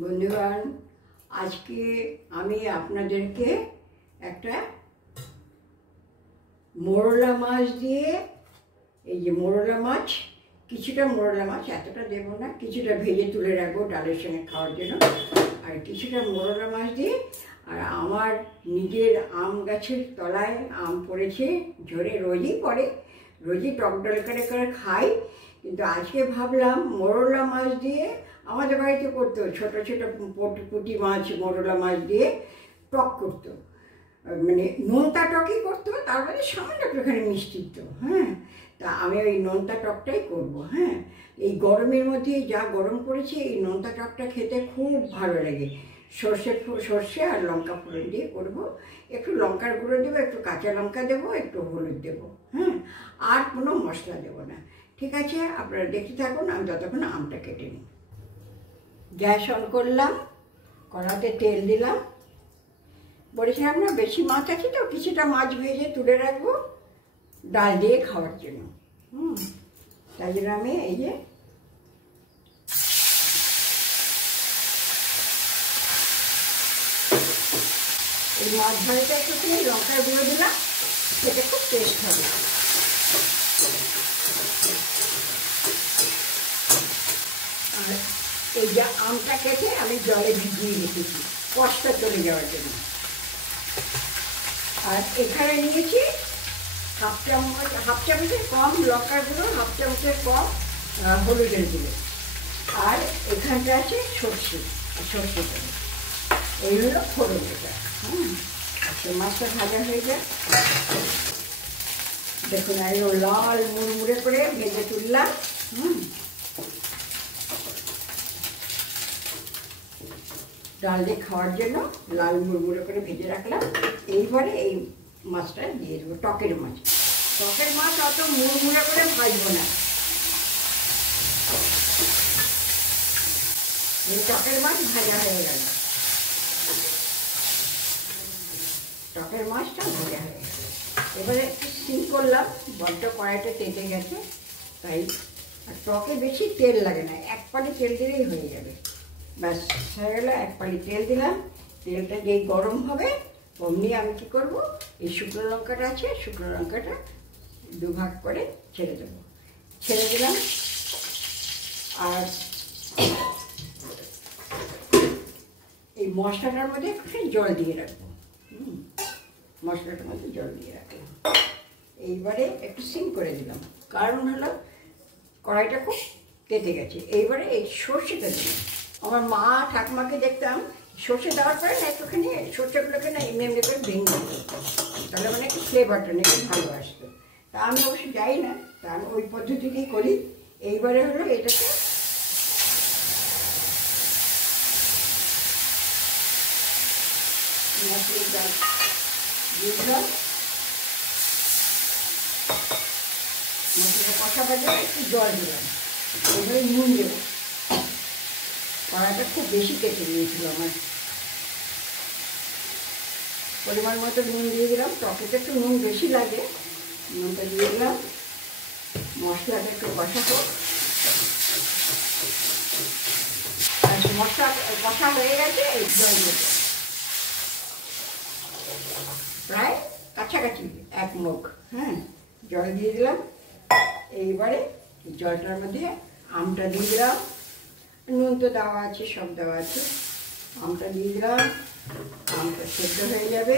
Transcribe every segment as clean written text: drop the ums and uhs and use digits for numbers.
বন্ধুগণ, আজকে আমি আপনাদেরকে একটা মোরলা মাছ দিয়ে, এই যে মোরলা মাছ, কিছুটা মোরলা মাছ, এতটা দেব না, কিছুটা ভেজে তুলে রাখবো ডালের সঙ্গে খাওয়ার জন্য, আর কিছুটা মোরলা মাছ দিয়ে, আর আমার নিজের আম গাছের তলায় আম পড়েছে, ঝরে রোজই পড়ে, রোজই টক ডাল করে করে খাই, কিন্তু আজকে ভাবলাম মোরলা মাছ দিয়ে, আমাদের বাড়িতে করতো ছোটো ছোটো পুঁটি মাছ মোরলা মাছ দিয়ে টক করতো, মানে নোনতা টকই করতো, তার মধ্যে সামান্য একটুখানি মিষ্টি দিত। হ্যাঁ, তা আমি ওই নোনতা টকটাই করব। হ্যাঁ, এই গরমের মধ্যে যা গরম পড়েছে, এই নোনতা টকটা খেতে খুব ভালো লাগে। সর্ষে আর লঙ্কা ফোড়ন দিয়ে করব, একটু লঙ্কার গুঁড়ো দেবো, একটু কাঁচা লঙ্কা দেবো, একটু হলুদ দেবো। হ্যাঁ, আর কোনো মশলা দেবো না। ঠিক আছে, আপনারা দেখতে থাকুন, আমি ততক্ষণ আমটা কেটে নিই। গ্যাস অন করলাম, কড়াতে তেল দিলাম। বলেছিলাম না বেশি মাছ আছে তো, কিছুটা মাছ ভেজে তুলে রাখবো ডাল দিয়ে খাওয়ার জন্য। তাই জন্য আমি এই যে এই মাছ ভাজাটা একটুখানি লঙ্কার গুঁড়ো দিলাম, সেটা খুব টেস্ট হবে। আর এই যে আমটা কেটে আমি জলে ভিজিয়ে রেখেছি কষ্ট চলে যাওয়ার জন্য। আর এখানে নিয়েছি হাফ চামচের কম লঙ্কার গুঁড়ো, হাফ চামচের কম হলুদের গুঁড়ো, আর এখানটা আছে সর্ষে তেল। এই হলো ফোড়ন এটা। আচ্ছা, মাছটা ভাজা হয়ে যায়, দেখুন একদম লাল মুড়মুড়ে করে ভেজে তুললাম। ডাল দিয়ে খাওয়ার জন্য লাল মুড়মুড়ে করে ভেজে রাখলাম। এইবারে এই মাছটা দিয়ে দেবো, টকের মাছ। টকের মাছ অত মুড়মুড়ে করে ভাজবো না, এই টকের মাছ ভাজা হয়ে গেল, টকের মাছটা ভাজা হয়ে গেল। এবারে একটু সিম করলাম, বড্ড কড়াইটা তেতে গেছে, তাই আর টকে বেশি তেল লাগে না, এক পাটি তেল দিলেই হয়ে যাবে। ব্যাস হয়ে গেল, এক পাটি তেল দিলাম। তেলটা যেই গরম হবে অমনি আমি কী করবো, এই শুকনো লঙ্কাটা আছে, শুকনো লঙ্কাটা দুভাগ করে ছেড়ে দেবো, ছেড়ে দিলাম। আর এই মশলাটার মধ্যে একটুখানি জল দিয়ে রাখবো। মশলাটার মধ্যে জল দিয়ে রাখলাম। এইবারে একটু সিম করে দিলাম, কারণ হলো কড়াইটা খুব তেতে গেছে। এইবারে এই সর্ষেটা দিলাম। আমার মা ঠাকুমাকে দেখতাম সর্ষে দেওয়ার পরে না একটুখানি সর্ষেগুলোকে না এমনি এমনি করে ভেঙে দিত, তাহলে মানে একটু ফ্লেভারটা না একটু ভালো আসতো। তা আমি অবশ্য যাই না, তা আমি ওই পদ্ধতিতেই করি। এইবারে হলো এটাকে মশলার ডাল দিয়ে দিলাম, মশলাটা কষা বাজে একটু জল দিলাম, এবারে নুন দেবো। কড়াটা খুব বেশি কেটে নিয়েছিল আমার, পরিমাণ মতো নুন দিয়ে দিলাম। টকেতে একটু নুন বেশি লাগে, নুনটা দিয়ে দিলাম। মশলাটা একটু কষা হোক, আর মশলা কষা হয়ে গেছে, এই জল দেবো প্রায় কাছাকাছি এক মুখ। হ্যাঁ, জল দিয়ে দিলাম। এইবারে জলটার মধ্যে আমটা দিয়ে দিলাম, নুন তো দেওয়া আছে, সব দেওয়া আছে। আমটা দিয়ে দিলাম, আমটা সেদ্ধ হয়ে যাবে।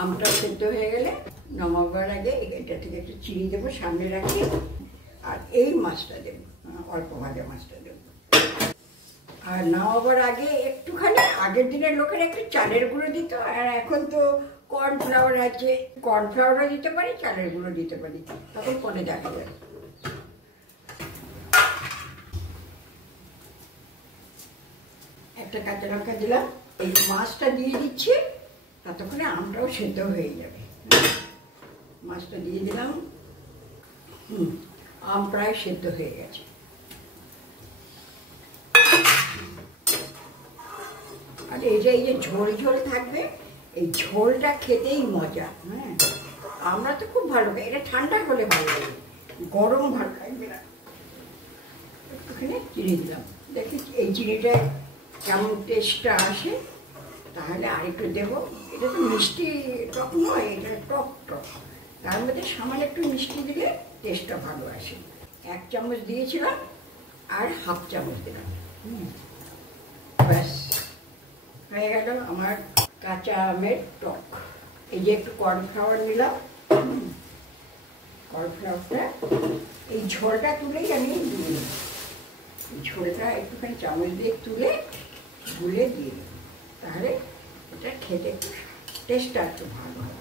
আমটা সেদ্ধ হয়ে গেলে নামাবার আগে এটা থেকে একটু চিনি দেবো, সামনে রাখি, আর এই মাছটা দেবো, অল্প ভাজা মাছটা দেবো। আর নামাবার আগে একটুখানি, আগের দিনের লোকেরা একটু চালের গুঁড়ো দিত, আর এখন তো কর্নফ্লাওয়ার আছে, কর্নফ্লাওয়ারও দিতে পারি, চালের গুঁড়ো দিতে পারি, তখন পরে দেখা যায়। একটা কাঁচা লঙ্কা দিলাম, এই মাছটা দিয়ে দিচ্ছি, ততক্ষণে আমটাও সেদ্ধ হয়ে যাবে। মাছটা দিয়ে দিলাম, আম প্রায় সেদ্ধ হয়ে গেছে। আর এই যে ঝোল ঝোল থাকবে, এই ঝোলটা খেতেই মজা। হ্যাঁ, আমরা তো খুব ভালো খাই, এটা ঠান্ডা হলে ভালো লাগে, গরম ভালো লাগবে না। একটুখানি চিনি দিলাম, দেখি এই চিনিটা কেমন টেস্টটা আসে, তাহলে আরেকটু দেবো। এটা তো মিষ্টি টক নয়, এটা টক টক, তার মধ্যে সামান্য একটু মিষ্টি দিলে টেস্টটা ভালো আসে। 1 চামচ দিয়েছিলাম আর 1/2 চামচ দিলাম। ব্যাস হয়ে গেল আমার কাঁচা আমের টক। এই যে একটু কর্নফ্লাওয়ার নিলাম, কর্নফ্লাওয়ারটা এই ঝোলটা তুলেই আমি দিয়ে দেবো। এই ঝোলটা একটুখানি চামচ দিয়ে তুলে গুলে দিয়ে দেবো, তাহলে এটা খেতে একটু টেস্টটা একটু ভালো হয়।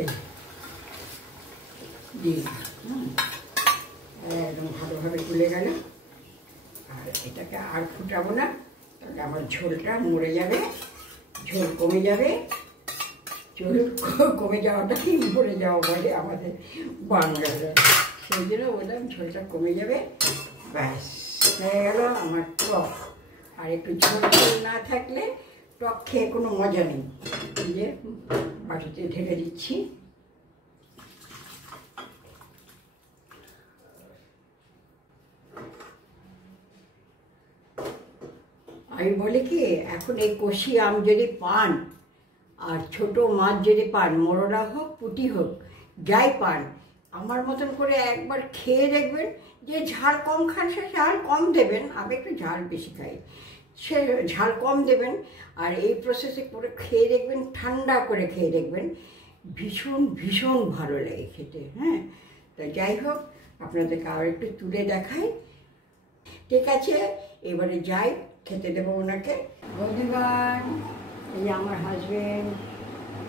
এই দিয়ে একদম ভালোভাবে গুলে গেল। আর এটাকে আর ফুটাবো না, তাহলে আমার ঝোলটা মরে যাবে, ঝোল কমে যাবে। ঝোল কমে যাওয়াটাই মরে যাওয়া বলে আমাদের বাঙালিরা, সেই জন্য বললাম ঝোলটা কমে যাবে। ব্যাস হয়ে গেল আমার টক। আর একটু ঝোল ঝোল না থাকলে টক খেয়ে কোনো মজা নেই। এই যে বাটিতে ঢেলে দিচ্ছি। আমি বলি কি, এখন এই কষি আম যদি পান আর ছোট মাছ যদি পান, মোরলা হোক পুঁটি হোক যাই পান, আমার মতন করে একবার খেয়ে দেখবেন। যে ঝাল কম খান সে ঝাল কম দেবেন, আমি একটু ঝাল বেশি খাই, সে ঝাল কম দেবেন। আর এই প্রসেসে করে খেয়ে দেখবেন, ঠান্ডা করে খেয়ে দেখবেন, ভীষণ ভীষণ ভালো লাগে খেতে। হ্যাঁ, তা যাই হোক, আপনাদেরকে আবার একটু তুলে দেখাই। ঠিক আছে, এবারে যাই, খেতে দেবো ওনাকে। বন্ধুগণ, এই যে আমার হাজবেন্ড,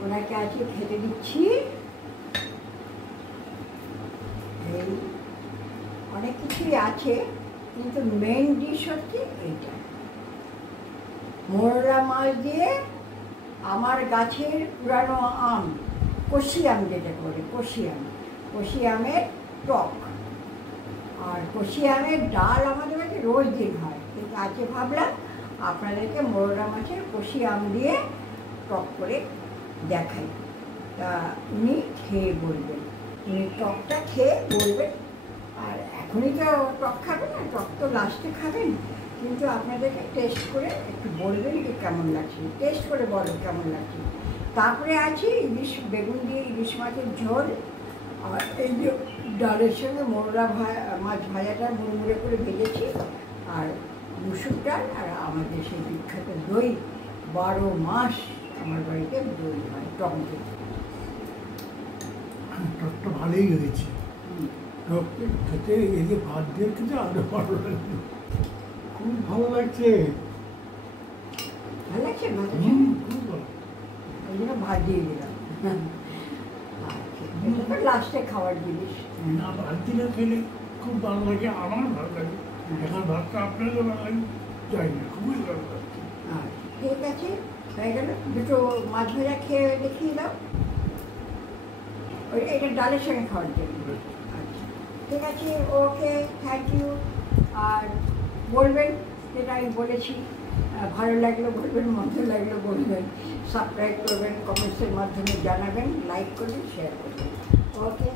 ওনাকে আজকে খেতে দিচ্ছি। এই অনেক কিছুই আছে, কিন্তু মেন ডিশ হচ্ছে এইটা, মোরলা মাছ দিয়ে আমার গাছের পুরানো আম, কষি আম যেটাকে বলে, কষি আমের টক। আর কষি আমের ডাল আমাদের বাড়িতে রোজ দিন হয়, কিন্তু আজকে ভাবলাম আপনাদেরকে মোরলা মাছের কষি আম দিয়ে টক করে দেখাই। তা উনি খেয়ে বলবেন, উনি টকটা খেয়ে বলবেন। আর এখনই তো টক খাবেন না, টক তো লাস্টে খাবেন, কিন্তু আপনাদেরকে টেস্ট করে একটু বলবেন যে কেমন লাগছে, টেস্ট করে বলেন কেমন লাগছে। তারপরে আছে ইলিশ, বেগুন দিয়ে ইলিশ মাছের ঝোল। আর এই যে ডালের সঙ্গে মোরলা মাছ ভাজাটা মুড়মুড়ে করে ভেজেছি, আর মুসুর ডাল, আর আমাদের সেই বিখ্যাত দই। 12 মাস আমার বাড়িতে দই হয় টক দই। টকটা ভালোই হয়েছে, টক খেতে এই যে ভাত দিয়ে খেতে আরো ভালো লাগছে, খুব ভালো লাগছে। ভালো লাগছে ভাতের খুব সঙ্গে, ভালো। ওই জন্য ভাত দিয়ে দিলাম। লাস্টে খাওয়ার জিনিস। না, ভাত দিলে খেলে খুব ভালো লাগে, আমার ভালো লাগে। এখন ভাতটা আপনারও ভালো লাগে, যাই না, খুবই ভালো লাগছে। ঠিক আছে, হয়ে গেল। দুটো মাছ ভাজা খেয়ে দেখিয়ে দাও, ওই এটা ডালের সঙ্গে খাওয়ার জন্য। আচ্ছা ঠিক আছে, ওকে, থ্যাংক ইউ। আর বলবেন যেটা আমি বলেছি, ভালো লাগলো বলবেন, মন্দ লাগলো বলবেন, সাবস্ক্রাইব করবেন, কমেন্টসের মাধ্যমে জানাবেন, লাইক করবেন, শেয়ার করবেন। ওকে।